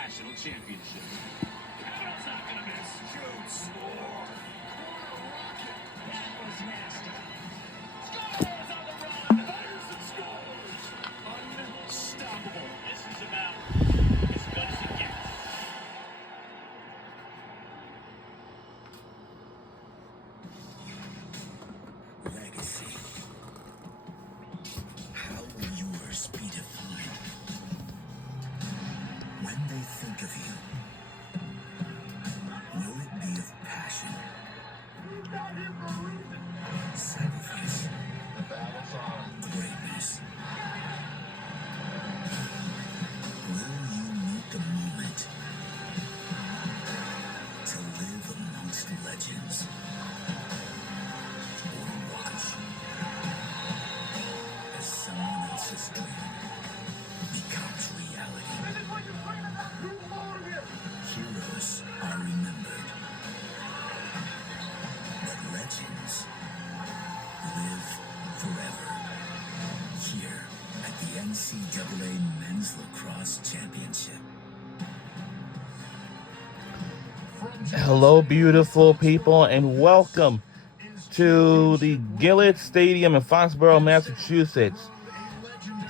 national championship. Capital's not going to miss. Shoots. Score. Corner rocket. That was nasty. Scores on the run. Fires and scores. Unstoppable. This is about as good as it gets. Legacy. How will yours be defined? When they think of you, will it be of passion, sacrifice, greatness? Will you meet the moment to live amongst legends? Or watch as someone else's dream becomes reality? Heroes are remembered, but legends live forever. Here at the NCAA Men's Lacrosse Championship. Hello, beautiful people, and welcome to the Gillett Stadium in Foxborough, Massachusetts.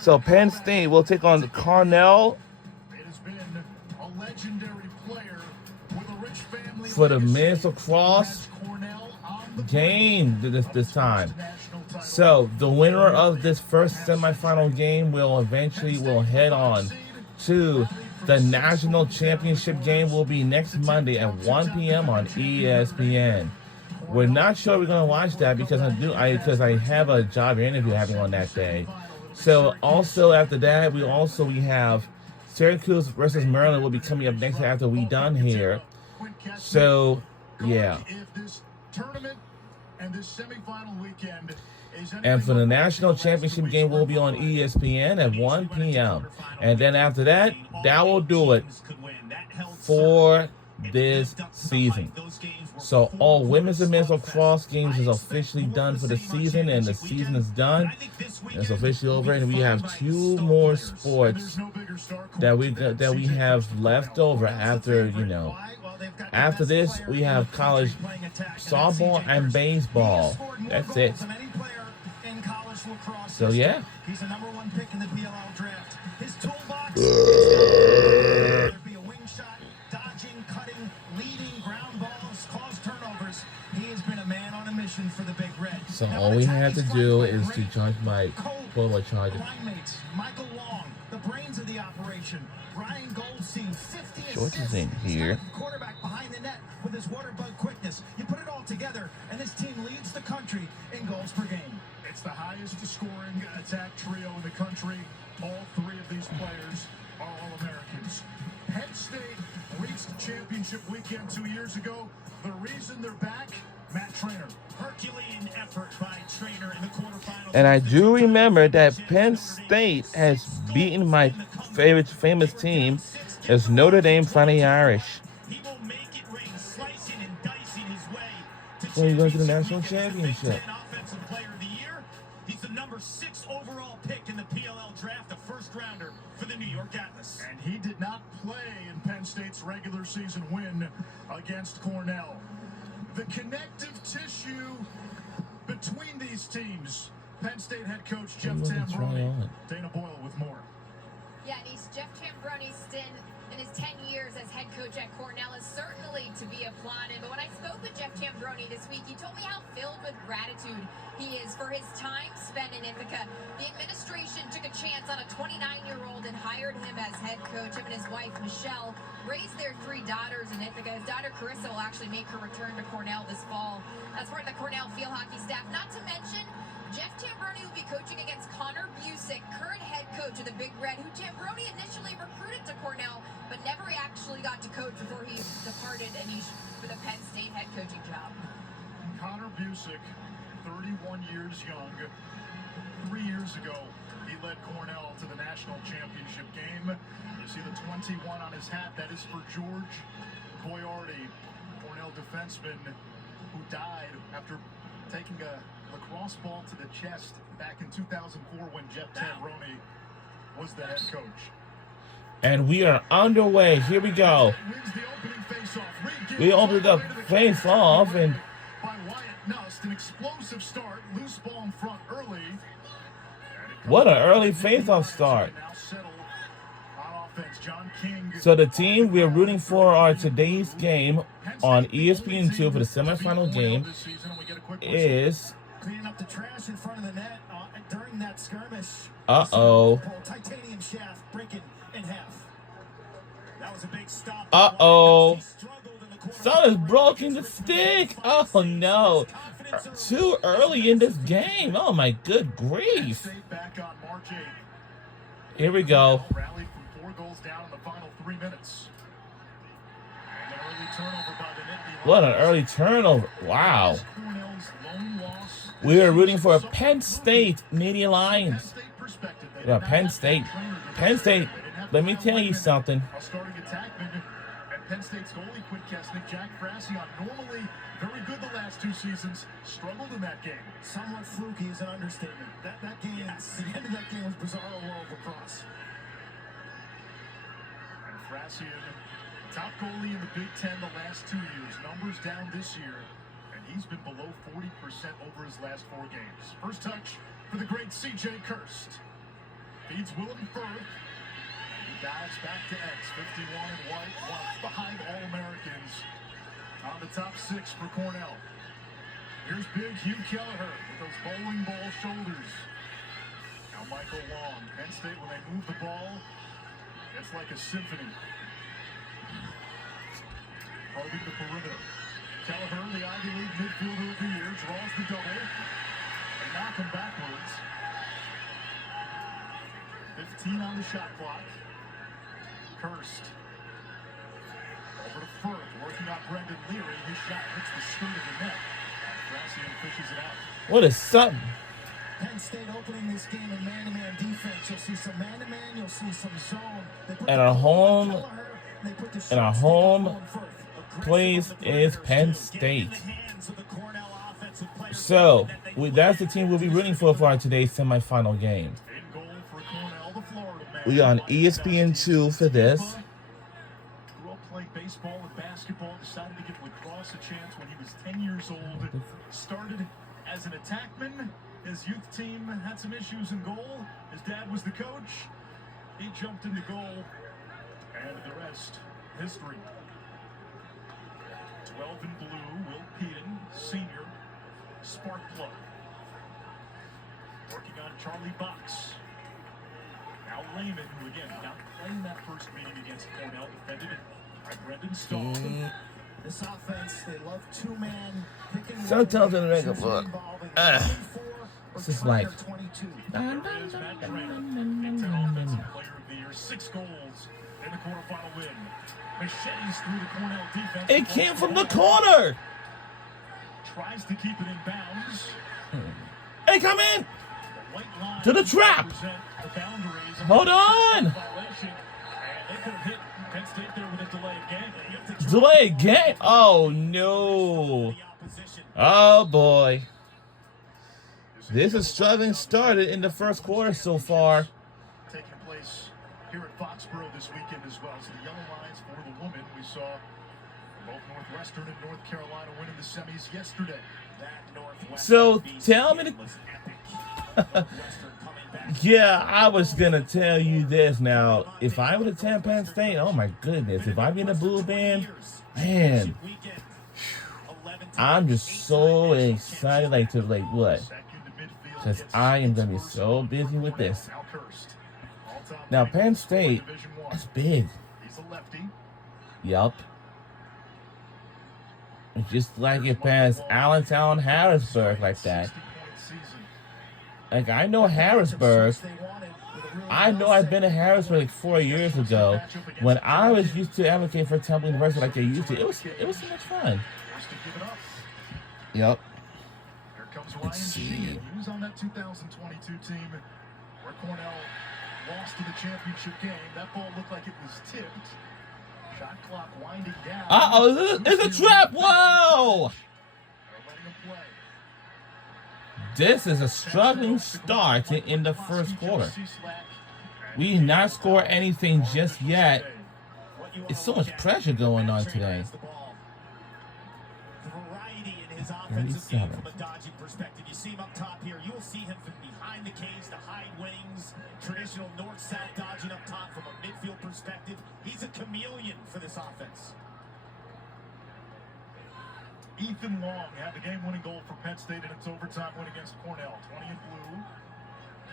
So Penn State will take on Cornell for the men's lacrosse game this time. So the winner of this first semifinal game will head on to the national championship game. Will be next Monday at 1 p.m. on ESPN. We're not sure we're gonna watch that because I have a job interview happening on that day. So also after that, we have Syracuse versus Maryland will be coming up next after we done here. So yeah. And for the national championship game, we'll be on ESPN at 1 p.m. And then after that, that will do it for this season. So all women's and men's lacrosse games is officially done for the season, and the season is done. It's officially over, and we have two more sports that we have left over after, After this, we have college softball and baseball. That's it. So yeah. He's the #1 pick in the PLL draft. His toolbox be a wing shot, dodging, cutting, leading, ground balls, cause turnovers. He has been a man on a mission for the Big Red. So all we have to do is to charge my polo charger. Line-mates, Michael Long, the brains of the operation. Ryan Goldstein, 50 Shorts is in here. Quarterback behind the net with his water bug quickness. You put it all together, and this team leads the country in goals per game. It's the highest scoring attack trio in the country. All three of these players are All-Americans. Penn State reached championship weekend 2 years ago. The reason they're back, Matt Trainer. Herculean effort by Trainer in the quarterfinals. And I do remember that Penn State has beaten my favorite famous team, is Notre Dame Fighting Irish. He will make it ring, slicing and dicing his way to So you go to the national championship. Offensive Player of the Year. He's the #6 overall pick in the PLL draft, a first-rounder for the New York Atlas. And he did not play in Penn State's regular season win against Cornell. The connective tissue between these teams. Penn State head coach Jeff Tambroni. Dana Boyle with more. Yeah, and Jeff Tambroni's stint in his 10 years as head coach at Cornell is certainly to be applauded. But when I spoke with Jeff Tambroni this week, he told me how filled with gratitude he is for his time spent in Ithaca. The administration took a chance on a 29-year-old and hired him as head coach. Him and his wife, Michelle, raised their 3 daughters in Ithaca. His daughter, Carissa, will actually make her return to Cornell this fall as part of the Cornell field hockey staff. Not to mention, Jeff Tambroni will be coaching against Connor Busick, current head coach of the Big Red, who Tambroni initially recruited to Cornell, but never actually got to coach before he departed Anish for the Penn State head coaching job. Connor Busick, 31 years young. 3 years ago, he led Cornell to the national championship game. You see the 21 on his hat. That is for George Boyardi, Cornell defenseman who died after taking a lacrosse ball to the chest back in 2004 when Jeff Tambroni was the head coach. And we are underway. Here we go. We opened up face off and by Wyatt Nust, an explosive start, loose ball in front early. what an early face-off start. So the team we're rooting for our today's game on ESPN2 for the semifinal game is Cleaning up the trash in front of the net during that skirmish. Uh-oh. Titanium shaft breaking in half. That was a big stop. Uh-oh. Son is broken the stick. Oh no. Too early in this game. Oh my good grief. Here we go. Rallied from 4 goals down in the final 3 minutes. And an early turnover by the Nittany What an Lions. early turnover. Wow. Cornell's lone loss. We are rooting for Penn State Nittany Lions. Yeah, Penn State. Penn State, let me tell you something. A starting attackman and Penn State's goalie Quinn Kesnick, Jack Frassion, normally very good the last 2 seasons, struggled in that game. Somewhat fluky is an understatement. That game, the end of that game was bizarre all over lacrosse. And Frassion, top goalie in the Big Ten the last 2 years, numbers down this year, and he's been below 40% over his last 4 games. First touch for the great C.J. Kirst. Feeds Willem Firth. He dives back to X, 51 and white, one behind All-Americans on the top 6 for Cornell. Here's big Hugh Kelleher with those bowling ball shoulders. Now Michael Long. Penn State, when they move the ball, it's like a symphony. Probing the perimeter. Kelleher, the Ivy League midfielder of the year, draws the double. They knock him backwards. 15 on the shot clock. Kirst. Over to Firth, working on Brendan Leary. His shot hits the skirt of the net. Frassion fishes it out. What is something? Penn State opening this game in man-to-man defense. You'll see some man-to-man. You'll see some zone. And our home place is Penn State. So that's the team we'll be rooting for our today's semifinal game. We on ESPN2 for this. Grew up playing baseball and basketball. Decided to give lacrosse a chance when he was 10 years old. Started as an attackman. His youth team had some issues in goal. His dad was the coach. He jumped into goal. And the rest, history. 12 in blue, Will Peden, senior, spark plug. Working on Charlie Box. Now Lehman, who again not playing that first meeting against Cornell, defended by Brendan Stahl. This offense, they love 2-man picking. Sometimes in the make a look. This is like. Player of the year, 6 goals in the quarterfinal win. Machetes through the Cornell defense. It came from the corner. Tries to keep it in bounds. Hey, come in. To the trap. Hold on. Delay game. Oh no. Oh boy. This is struggling started in the first quarter so far. Taking place here at Foxborough this weekend as well. So the Yellow Lions for the women. We saw both Northwestern and North Carolina winning the semis yesterday. So tell me yeah, I was gonna tell you this now. If I would attend Penn State, oh my goodness, if I'm in a blue band, man, I'm just so excited, what? Because I am gonna be so busy with this. Now Penn State, that's big. Yup. Just like it passed Allentown, Harrisburg like that. Like, I know Harrisburg. I know I've been to Harrisburg like 4 years ago when I was used to advocate for Temple University like they used to. It was so much fun. Yep. Let's see. He was on that 2022 team where Cornell lost to the championship game. That ball looked like it was tipped. Shot clock winding down. Uh-oh, it's a trap. Whoa! This is a struggling start in the first quarter. We did not score anything just yet. It's so much pressure going on today. The variety in his offensive 37. game from a dodging perspective. You see him up top here. You will see him from behind the cage, the high wings, traditional north-south dodging up top from a midfield perspective. He's a chameleon for this offense. Ethan Long had the game-winning goal for Penn State in its overtime win against Cornell. 20 in blue.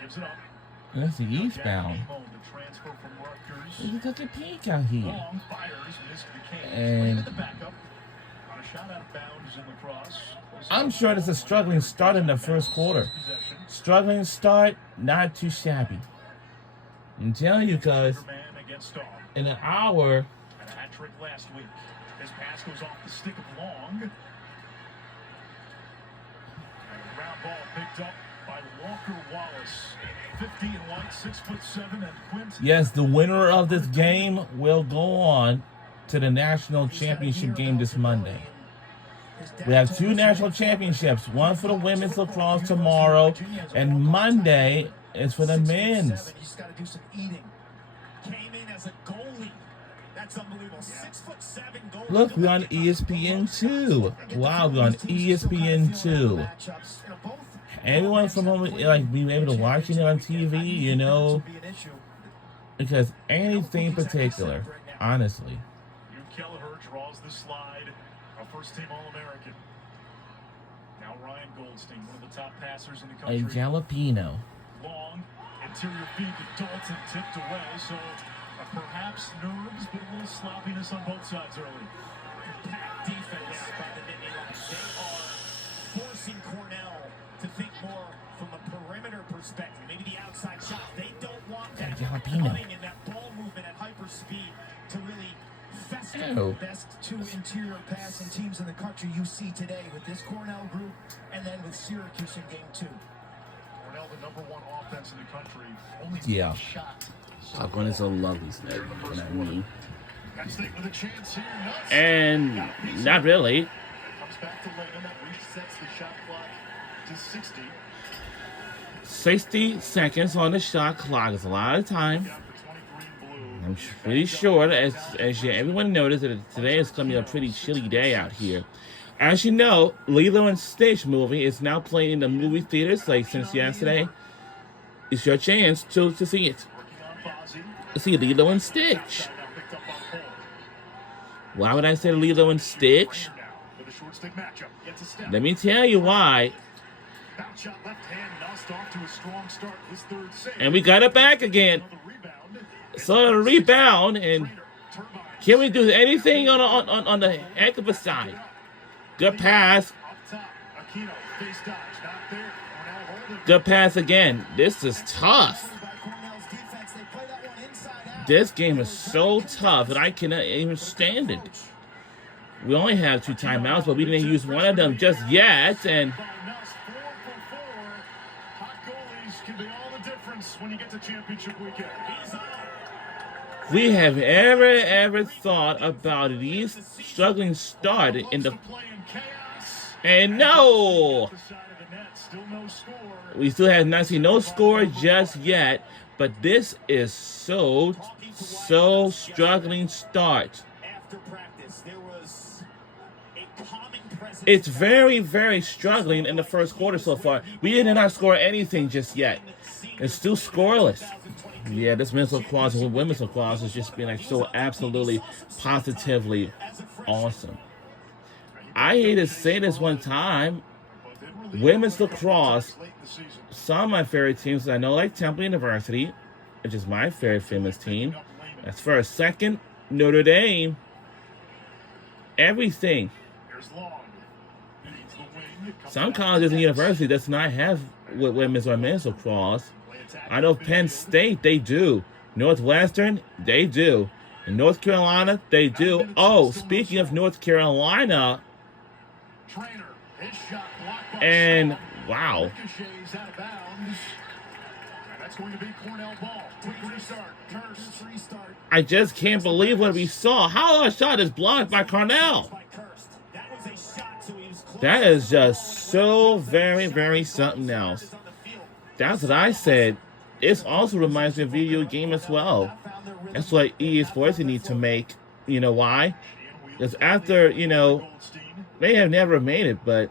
Gives it up. That's the eastbound. The transfer from Rutgers. You can take a peek out here. Long fires, missed the cage. And The backup. On a shot out of bounds in lacrosse. I'm sure it's a struggling start in the first quarter. Struggling start, not too shabby. I'm telling you, cuz in an hour. A hat trick last week. His pass goes off the stick of Long. And the ground ball picked up by Walker Wallace. 50 and white, 6'7", and Quint. Yes, the winner of this game will go on to the national championship game this Monday. We have 2 national championships, one for the women's lacrosse tomorrow, and Monday is for the men's. He's got to do some eating. Came in as a goalie. That's unbelievable. 6'7" goalie. Look, we're on ESPN2. Wow, we're on ESPN2. Anyone from home, like, be able to watch it on TV, you know, because anything in particular, honestly. Kelleher draws the slide. A first-team All-American. Now Ryan Goldstein, one of the top passers in the A country. jalapeno. Long, interior feed to Dalton, tipped away. So perhaps nerves, but a little sloppiness on both sides early. Compact defense by the Nittany Lions. They are forcing Cornell to think more from a perimeter perspective. Maybe the outside shot. They don't want that jalapeno. coming in that ball movement at hyper speed to really fester. Ew. Best 2 interior passing teams in the country you see today with this Cornell group and then with Syracuse in game 2. Cornell, the number 1 offense in the country. Only Yeah. shot. Popcorn is so lovely today, you know what I mean? Penn State with a chance here. Nuts. And not really. Comes back to Layton. That resets the shot clock to 60. 60 seconds on the shot clock is a lot of time. Down for 23 blue. I'm pretty sure that as everyone noticed that today is going to be a pretty chilly day out here. As you know, Lilo and Stitch movie is now playing in the movie theaters like since yesterday. It's your chance to see it. Working on Bozzi. To see Lilo and Stitch. Now picked up on Cole. Why would I say Lilo and Stitch? Now with a short stick matchup. Gets a step. Let me tell you why. Bounce shot left hand. Nussed off to a strong start. His third save. And we got it back again. Another rebound. So the rebound, and Trainer, turbines. can we do anything on the heck of a side? Good pass. Up top. Aquino. Face dodge. Not there. Cornell holding. Good pass again. This is tough. By Cornell's defense. They play that one inside out. This game is so tough that I cannot even stand it. We only have 2 timeouts, but we didn't use one of them just yet. And By Nuss, 4 for 4. Hot goalies can be all the difference when you get to championship weekend. He's on. we have ever thought about these struggling start in the. Play in chaos. And no! The side of the net, still no score. We still have not seen no score just yet, but this is so struggling start. After practice, there was a calming presence. It's very struggling in the first quarter so far. We did not score anything just yet. It's still scoreless. Yeah, this men's lacrosse and women's lacrosse has just been like so absolutely positively awesome. I hate to say this one time, women's lacrosse, some of my favorite teams I know, like Temple University, which is my favorite famous team. As far as second, Notre Dame, everything. Here's Long. Leads the wing. Some colleges and universities does not have women's or men's lacrosse. I know Penn State, they do. Northwestern, they do. In North Carolina, they do. Oh, speaking of North Carolina, Trainer. His shot blocked by and Shaw. wow. Ricochets out of bounds. And that's going to be Cornell ball. Quick restart. Curse. Restart. I just can't believe what we saw. How a shot is blocked by Cornell. By Kirst. That was a shot, so he was close. That is just so very something else. That's what I said. It also reminds me of video game as well. That's why EA Sports need to make. You know why? Because after, they have never made it, but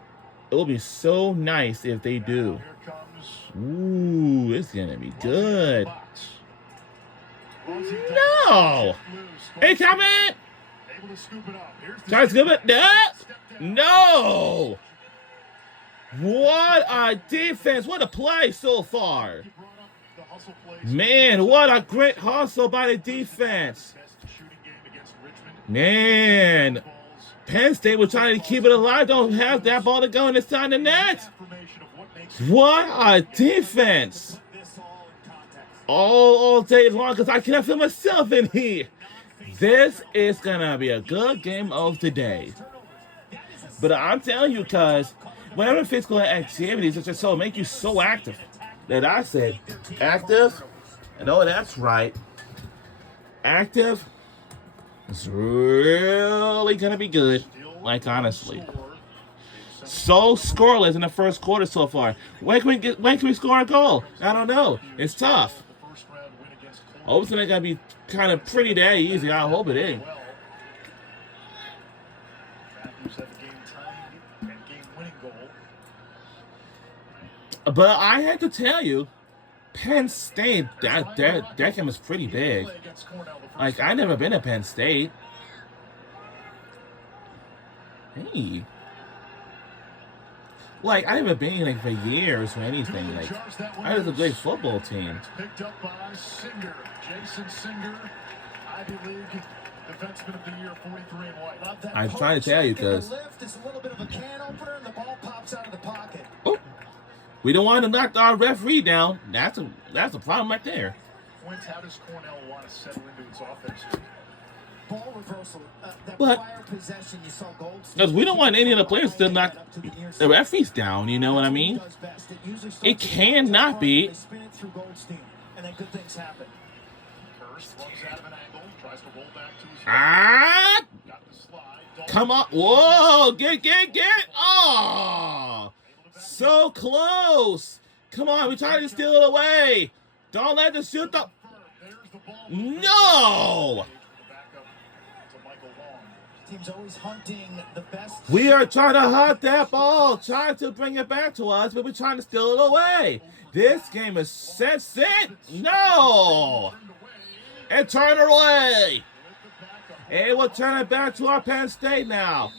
it will be so nice if they do. Ooh, it's going to be good. No! Hey, come in! Try to scoop it? No! What a defense. What a play so far. Man, what a great hustle by the defense. Man, Penn State was trying to keep it alive. Don't have that ball to go inside the net. What a defense. All day long, because I cannot feel myself in here. This is going to be a good game of the day. But I'm telling you, because whenever physical activities, it's just so make you so active that I said, active? No, that's right. Active is really going to be good. Like, honestly. So scoreless in the first quarter so far. When can we score a goal? I don't know. It's tough. Hope it's going to be kind of pretty that easy. I hope it is. But I had to tell you, Penn State, that game was pretty big. Like, I never been to Penn State. Hey. Like, I haven't been like for years or anything. Like, I was a great football team. Picked up by Singer, Jason Singer, Ivy League Defenseman of the Year, 43 and white. I'm trying to tell you because It's a little bit of a can opener, and the ball pops out of the pocket. Oh, we don't want to knock our referee down. That's a problem right there. Wentz, how does Cornell want to settle into its offense here? Ball reversal. But because we don't want any of the players to knock the referees down, you know what I mean? It cannot be. Ah! Come on. Whoa! Get! Oh! So close! Come on, we trying to steal it away. Don't let the shoot the... No! We are trying to hunt that ball, trying to bring it back to us, but we're trying to steal it away. This game is set. No! And turn it away. And we'll turn it back to our Penn State now.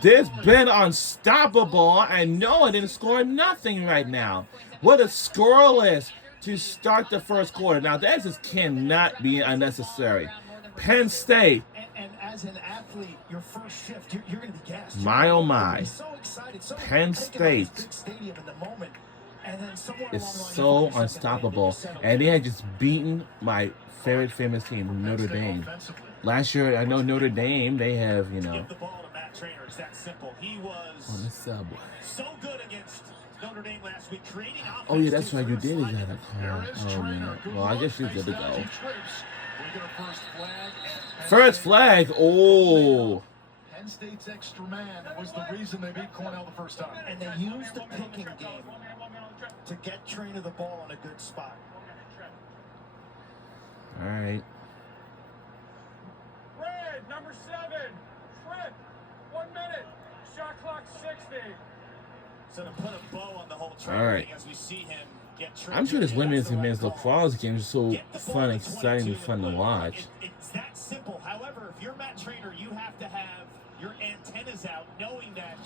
This been unstoppable, and Noah didn't score nothing right now. What a scoreless to start the first quarter. Now, that just cannot be unnecessary. Penn State. And as an athlete, your first shift, you're going to be gassed. My oh my. Penn State is so unstoppable. And they had just beaten my favorite famous team, Notre Dame. Last year, I know Notre Dame, they have, the ball to Matt Trainer. It's that simple. He was on the subway. So good against Notre Dame last week, creating offense. Oh, yeah, that's right. You did get a call. Oh, man. Well, I guess you're good to go. First flag. Oh. Penn State's extra man was the reason they beat Cornell the first time. And they used the picking game to get Trainer the ball in a good spot. All right. Red, number 7, Trip, 1 minute, shot clock 60. So to put a bow on the whole All right. as we see him get Trip. I'm sure this women's and men's lacrosse game is so fun, exciting, and fun to watch. It's that simple. However, if you're Matt Trainer, you have to have your antennas out, knowing that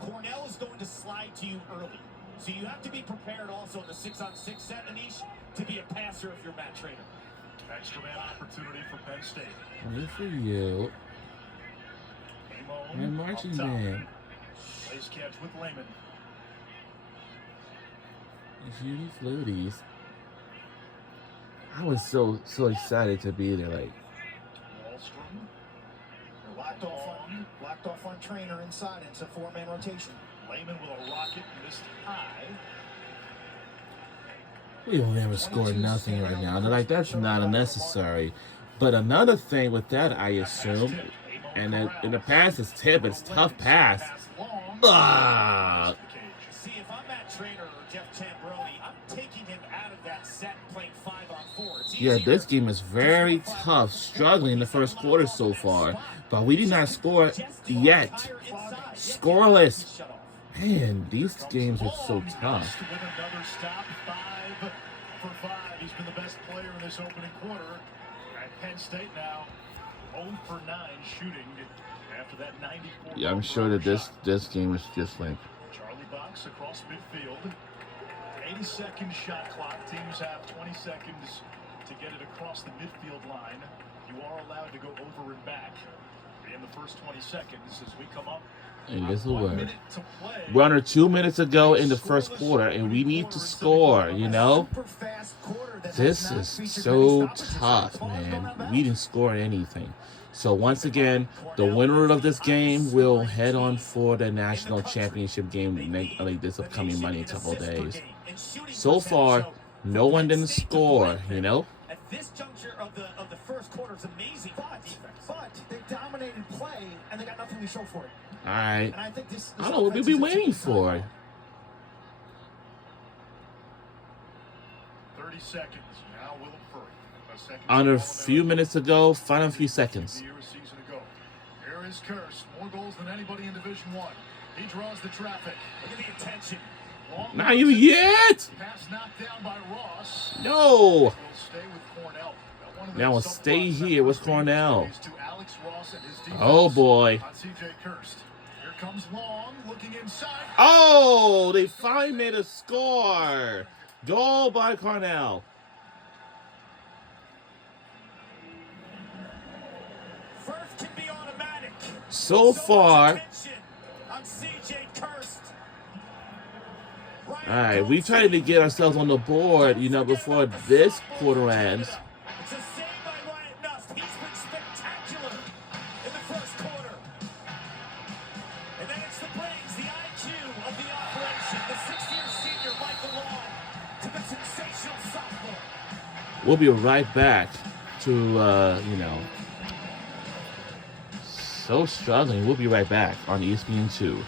Cornell is going to slide to you early. So you have to be prepared also in the 6-on-6 set, Anish, to be a passer if you're Matt Trainer. Extra man opportunity for Penn State. Good for you. And marching band. Place catch with Lehman. Judy Fluties. I was so excited to be there. Like, Locked off on Trainer inside. It's a 4-man rotation. Lehman with a rocket missed high. we will never score nothing right now. They're like, that's not unnecessary. But another thing with that, I assume, and in the past, it's tough pass. See, if I'm Matt Trainer or Jeff Chambrone, Broney, I'm taking him out of that set playing 5-on-4. It's Yeah, this easier game is very tough, struggling in the first quarter so far, but we did not score yet. Scoreless. Man, these games are so tough. with another stop, 5 for 5. He's been the best player in this opening quarter. At Penn State now, 0 for 9 shooting after that 94. Yeah, I'm sure that this game is just like. Charlie Box across midfield. 80-second shot clock. Teams have 20 seconds to get it across the midfield line. You are allowed to go over and back in the first 20 seconds as we come up. And this is a word. We're under 2 minutes ago in the first quarter, and we need to score, you know? This is so tough, man. We didn't score anything. So once again, the winner of this game will head on for the national championship game like this upcoming Monday in a couple of days. So far, no one didn't score, you know? At this juncture of the first quarter, it's amazing. But they dominated play, and they got nothing to show for it. All right. And I think this I don't know what we'll be waiting for. 30 seconds. Now Willem Furth. Under a few minutes ago, final few seconds. Here is Kirst. More goals than anybody in Division 1. He draws the traffic. Look at the attention. Not even yet. Pass knocked down by Ross. No. We'll stay with Cornell. Now we'll stay here with Cornell. Oh boy. On CJ Kirst. Here comes Long looking inside. Oh, they finally made a score. Goal by Cornell. First can be automatic. So far. On CJ Kirst. All right, we tried to get ourselves on the board, you know, before this quarter ends. It's a save by Ryan Nust. He's been spectacular in the first quarter. And then it's the brains, the IQ of the operation. The 6-year senior Michael Long to the sensational sophomore. We'll be right back to, you know, so struggling. We'll be right back on ESPN2.